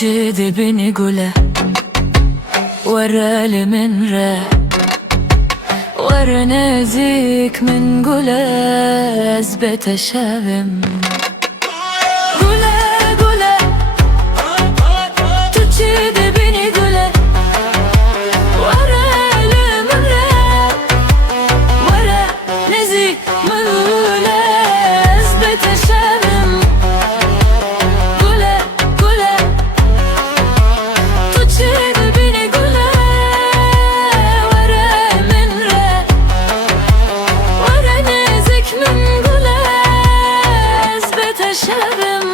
تجدي بني قوله ورا من را ورا نازيك من قوله اثبت شابم قوله قوله تجدي بني قوله ورا من را ورا نازيك من قوله اثبت شابم قوله قوله تجدي بني قوله ورا من را ورا نازيك من قوله اثبت شابم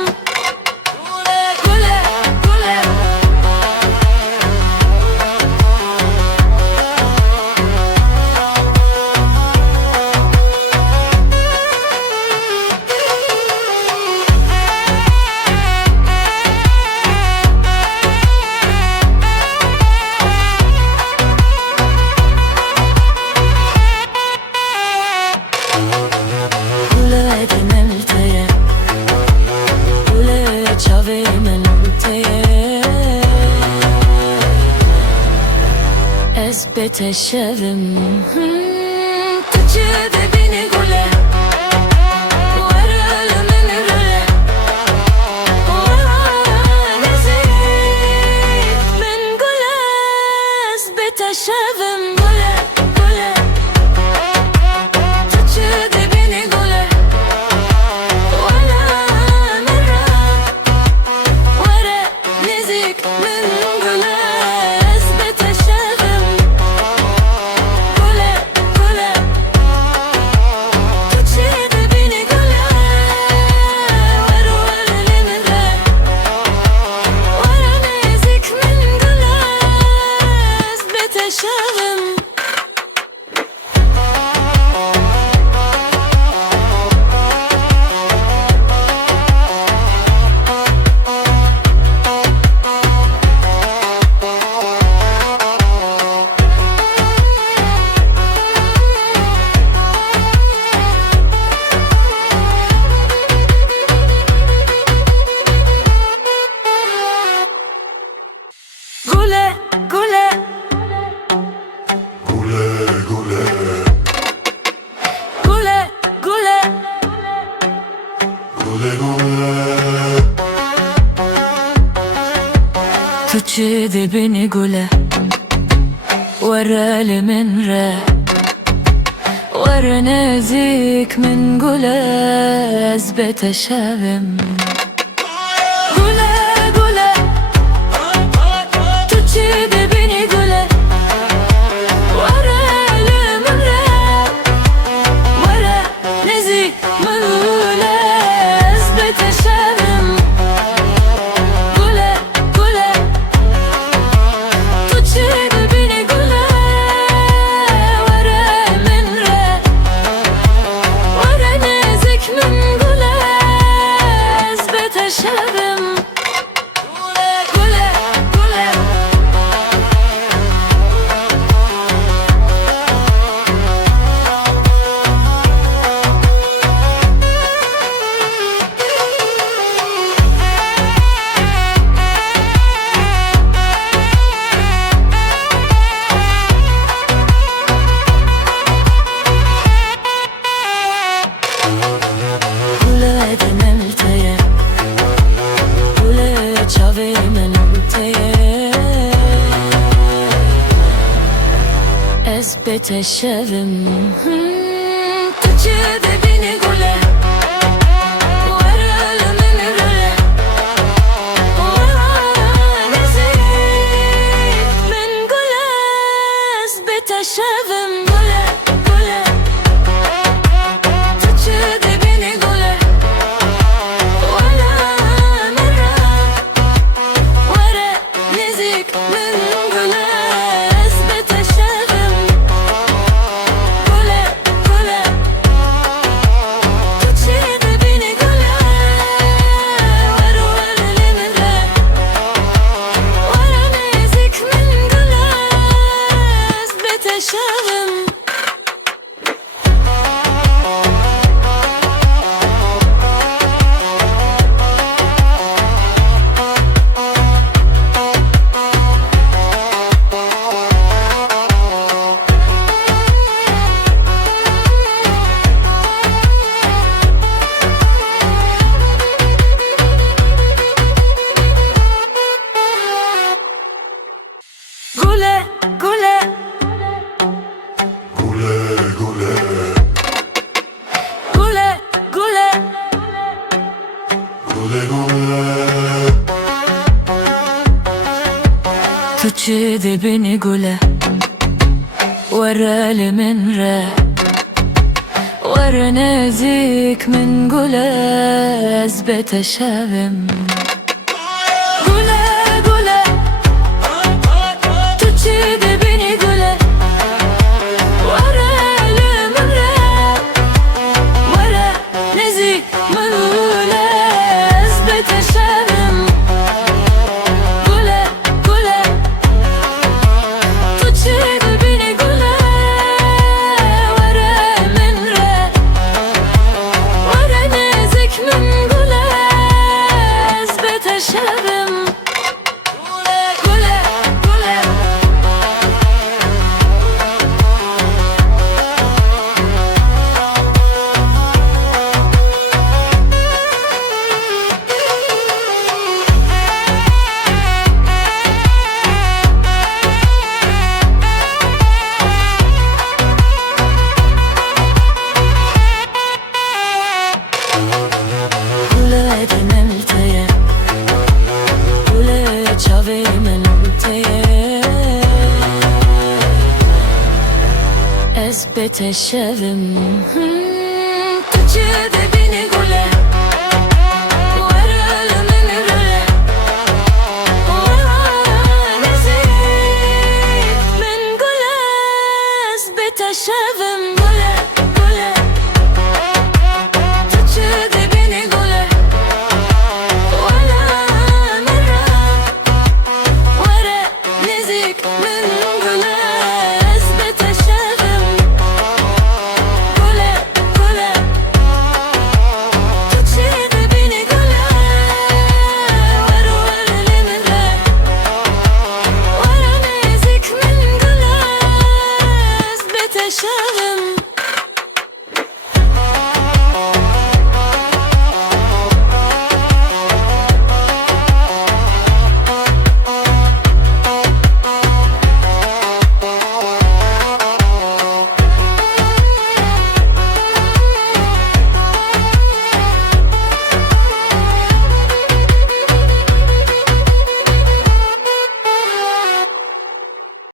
اثبت الشبم تجدي بني قوله ورا من قوله ورا نازيك من قوله اثبت الشبم قوله قوله تجدي بني قوله ورا من ورا نازيك من قوله اثبت الشبم تجدي بني قوله ورا من را ورا نازيك من قوله اثبت شابم قوله قوله تجدي بني قوله ورا من را ورا نازيك من قوله اثبت شابم تجدي بني قوله ورا من را ورا نازيك من قوله اثبت شابم اثبت الشبم تجدي بني قوله ورا من قوله ورا نازيك من قوله اثبت الشبم قوله قوله تجدي بني قوله ورا من ورا نازيك من قوله اثبت الشبم قوله تجد بني قوله ورا لي من را ورا نازك من قوله اثبت شابم قوله قوله تجد بني قوله ورا لي من را ورا نازك من قوله اثبت شابم قوله قوله تجد بني قوله ورا من را ورا نازك من قوله اثبت شابم قوله قوله اثبت الشبم